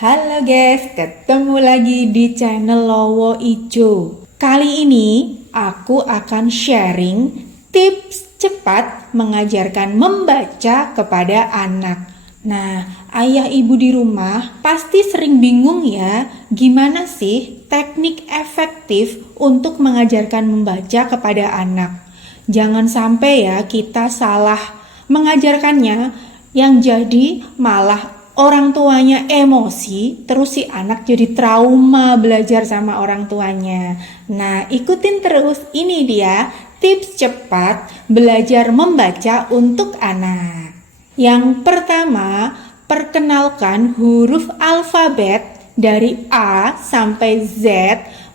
Halo guys, ketemu lagi di channel Lowo Ijo. Kali ini aku akan sharing tips cepat mengajarkan membaca kepada anak. Nah, ayah ibu di rumah pasti sering bingung ya, gimana sih teknik efektif untuk mengajarkan membaca kepada anak. Jangan sampai ya kita salah mengajarkannya, yang jadi malah orang tuanya emosi, terus si anak jadi trauma belajar sama orang tuanya. Nah, ikutin terus, ini dia tips cepat belajar membaca untuk anak. Yang pertama, perkenalkan huruf alfabet dari A sampai Z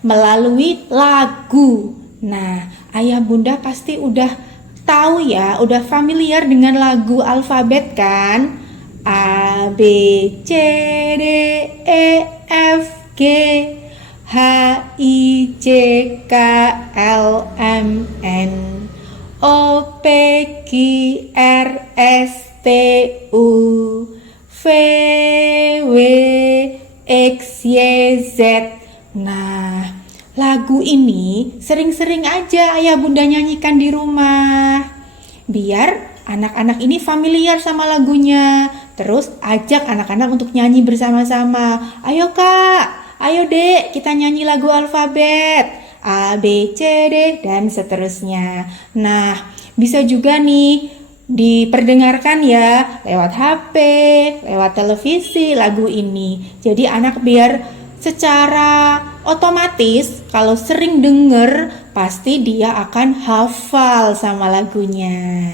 melalui lagu. Nah, ayah bunda pasti udah tahu ya, udah familiar dengan lagu alfabet kan? A, B, C, D, E, F, G, H, I, J, K, L, M, N, O, P, Q, R, S, T, U, V, W, X, Y, Z. Nah, lagu ini sering-sering aja ayah bunda nyanyikan di rumah, biar anak-anak ini familiar sama lagunya. Terus ajak anak-anak untuk nyanyi bersama-sama. Ayo kak, ayo dek, kita nyanyi lagu alfabet A, B, C, D, dan seterusnya. Nah, bisa juga nih diperdengarkan ya lewat HP, lewat televisi lagu ini. Jadi anak biar secara otomatis kalau sering denger pasti dia akan hafal sama lagunya.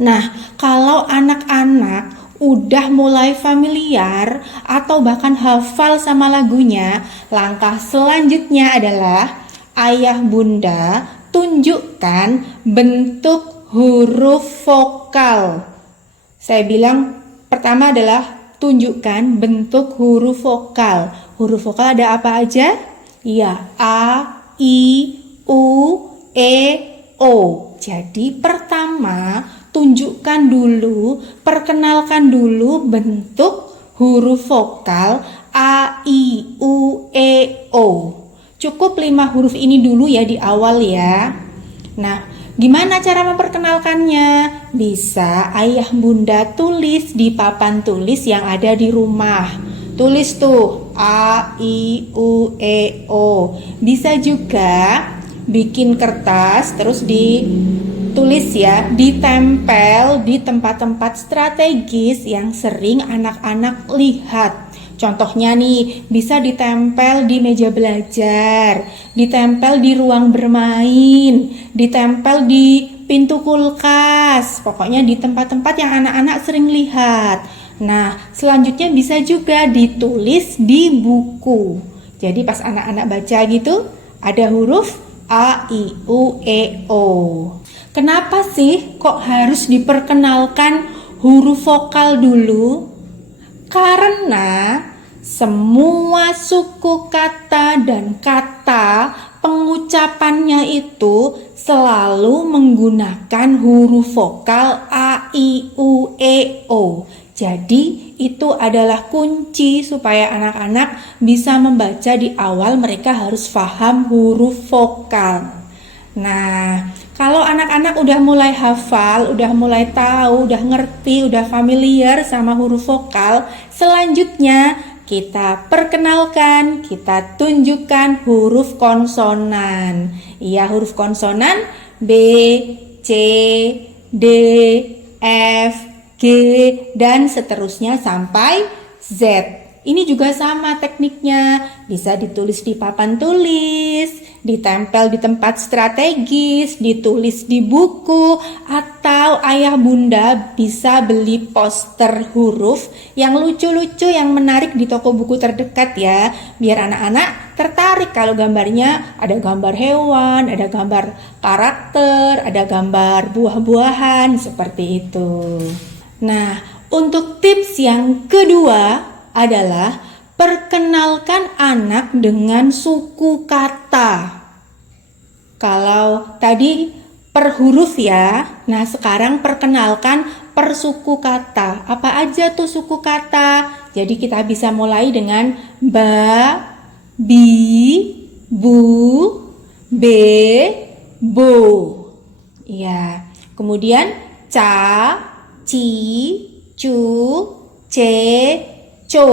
Nah, kalau anak-anak udah mulai familiar atau bahkan hafal sama lagunya, langkah selanjutnya adalah ayah bunda tunjukkan bentuk huruf vokal. Saya bilang pertama adalah tunjukkan bentuk huruf vokal. Huruf vokal ada apa aja? Iya, A, I, U, E, O. Jadi pertama tunjukkan dulu, perkenalkan dulu bentuk huruf vokal A, I, U, E, O. Cukup 5 huruf ini dulu ya di awal ya. Nah, gimana cara memperkenalkannya? Bisa ayah bunda tulis di papan tulis yang ada di rumah. Tulis tuh A, I, U, E, O. Bisa juga bikin kertas terus ditulis ya, ditempel di tempat-tempat strategis yang sering anak-anak lihat. Contohnya nih, bisa ditempel di meja belajar, ditempel di ruang bermain, ditempel di pintu kulkas, pokoknya di tempat-tempat yang anak-anak sering lihat. Nah, selanjutnya bisa juga ditulis di buku. Jadi pas anak-anak baca gitu, ada huruf A, I, U, E, O. Kenapa sih kok harus diperkenalkan huruf vokal dulu? Karena semua suku kata dan kata pengucapannya itu selalu menggunakan huruf vokal A, I, U, E, O. Jadi itu adalah kunci supaya anak-anak bisa membaca di awal, mereka harus paham huruf vokal. Nah, kalau anak-anak udah mulai hafal, udah mulai tahu, udah ngerti, udah familiar sama huruf vokal, selanjutnya kita perkenalkan, kita tunjukkan huruf konsonan. Iya, huruf konsonan B, C, D, F, G, dan seterusnya sampai Z. Ini juga sama tekniknya, bisa ditulis di papan tulis, ditempel di tempat strategis, ditulis di buku, atau ayah bunda bisa beli poster huruf yang lucu-lucu, yang menarik di toko buku terdekat ya, biar anak-anak tertarik kalau gambarnya ada gambar hewan, ada gambar karakter, ada gambar buah-buahan, seperti itu. Nah, untuk tips yang kedua adalah perkenalkan anak dengan suku kata. Kalau tadi per huruf ya, nah sekarang perkenalkan per suku kata. Apa aja tuh suku kata? Jadi kita bisa mulai dengan ba, bi, bu, be, bo. Ya. Kemudian ca, ci, cu, ce, co.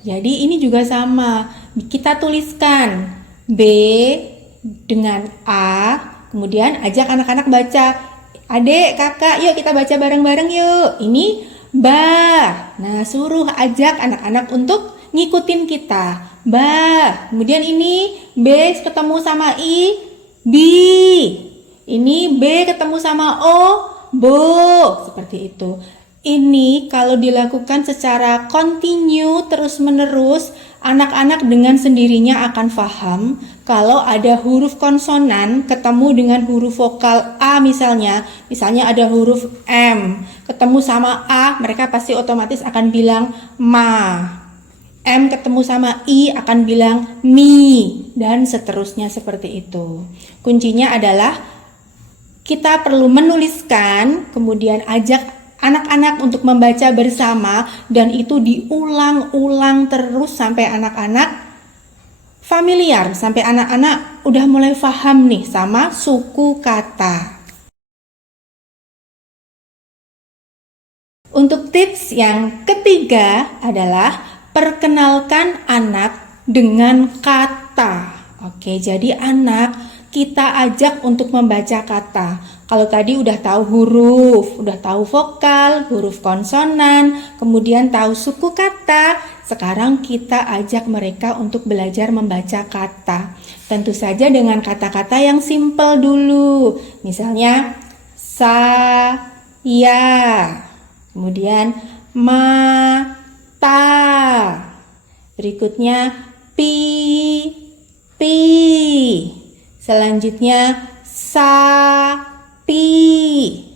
Jadi ini juga sama. Kita tuliskan B dengan A. Kemudian ajak anak-anak baca. Adik, kakak, yuk kita baca bareng-bareng yuk. Ini ba. Nah, suruh ajak anak-anak untuk ngikutin kita. Ba. Kemudian ini B ketemu sama I, bi. Ini B ketemu sama O, bo. Seperti itu. Ini kalau dilakukan secara kontinu terus-menerus, anak-anak dengan sendirinya akan paham kalau ada huruf konsonan ketemu dengan huruf vokal A misalnya ada huruf M ketemu sama A, mereka pasti otomatis akan bilang ma. M ketemu sama I akan bilang mi, dan seterusnya seperti itu. Kuncinya adalah kita perlu menuliskan, kemudian ajak anak-anak untuk membaca bersama, dan itu diulang-ulang terus sampai anak-anak familiar, sampai anak-anak udah mulai paham nih sama suku kata. Untuk tips yang ketiga adalah perkenalkan anak dengan kata. Oke, jadi anak kita ajak untuk membaca kata. Kalau tadi udah tahu huruf, udah tahu vokal, huruf konsonan, kemudian tahu suku kata, sekarang kita ajak mereka untuk belajar membaca kata. Tentu saja dengan kata-kata yang simple dulu. Misalnya sa, ya, kemudian ma, ta, berikutnya pi, pi, selanjutnya sa, pi,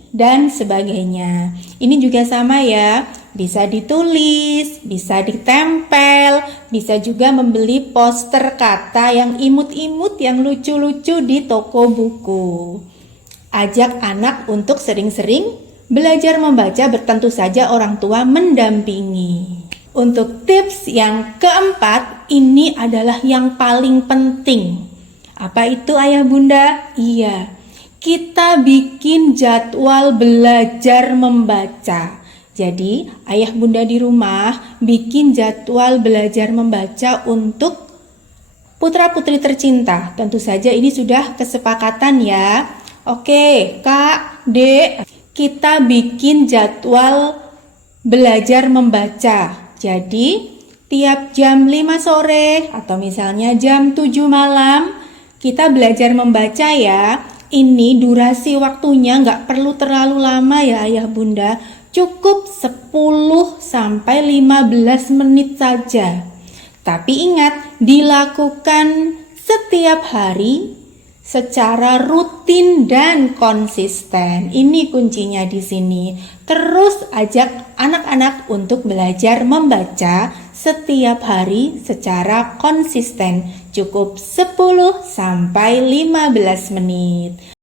dan sebagainya. Ini juga sama ya, bisa ditulis, bisa ditempel, bisa juga membeli poster kata yang imut-imut, yang lucu-lucu di toko buku. Ajak anak untuk sering-sering belajar membaca, bertentu saja orang tua mendampingi. Untuk tips yang keempat, ini adalah yang paling penting. Apa itu ayah bunda? Iya, kita bikin jadwal belajar membaca. Jadi ayah bunda di rumah bikin jadwal belajar membaca untuk putra putri tercinta. Tentu saja ini sudah kesepakatan ya. Oke, Kak, Dek, kita bikin jadwal belajar membaca. Jadi tiap jam 5 sore atau misalnya jam 7 malam kita belajar membaca ya. Ini durasi waktunya nggak perlu terlalu lama ya ayah bunda. Cukup 10 sampai 15 menit saja. Tapi ingat, dilakukan setiap hari secara rutin dan konsisten. Ini kuncinya di sini. Terus ajak anak-anak untuk belajar membaca setiap hari secara konsisten. Cukup 10 sampai 15 menit.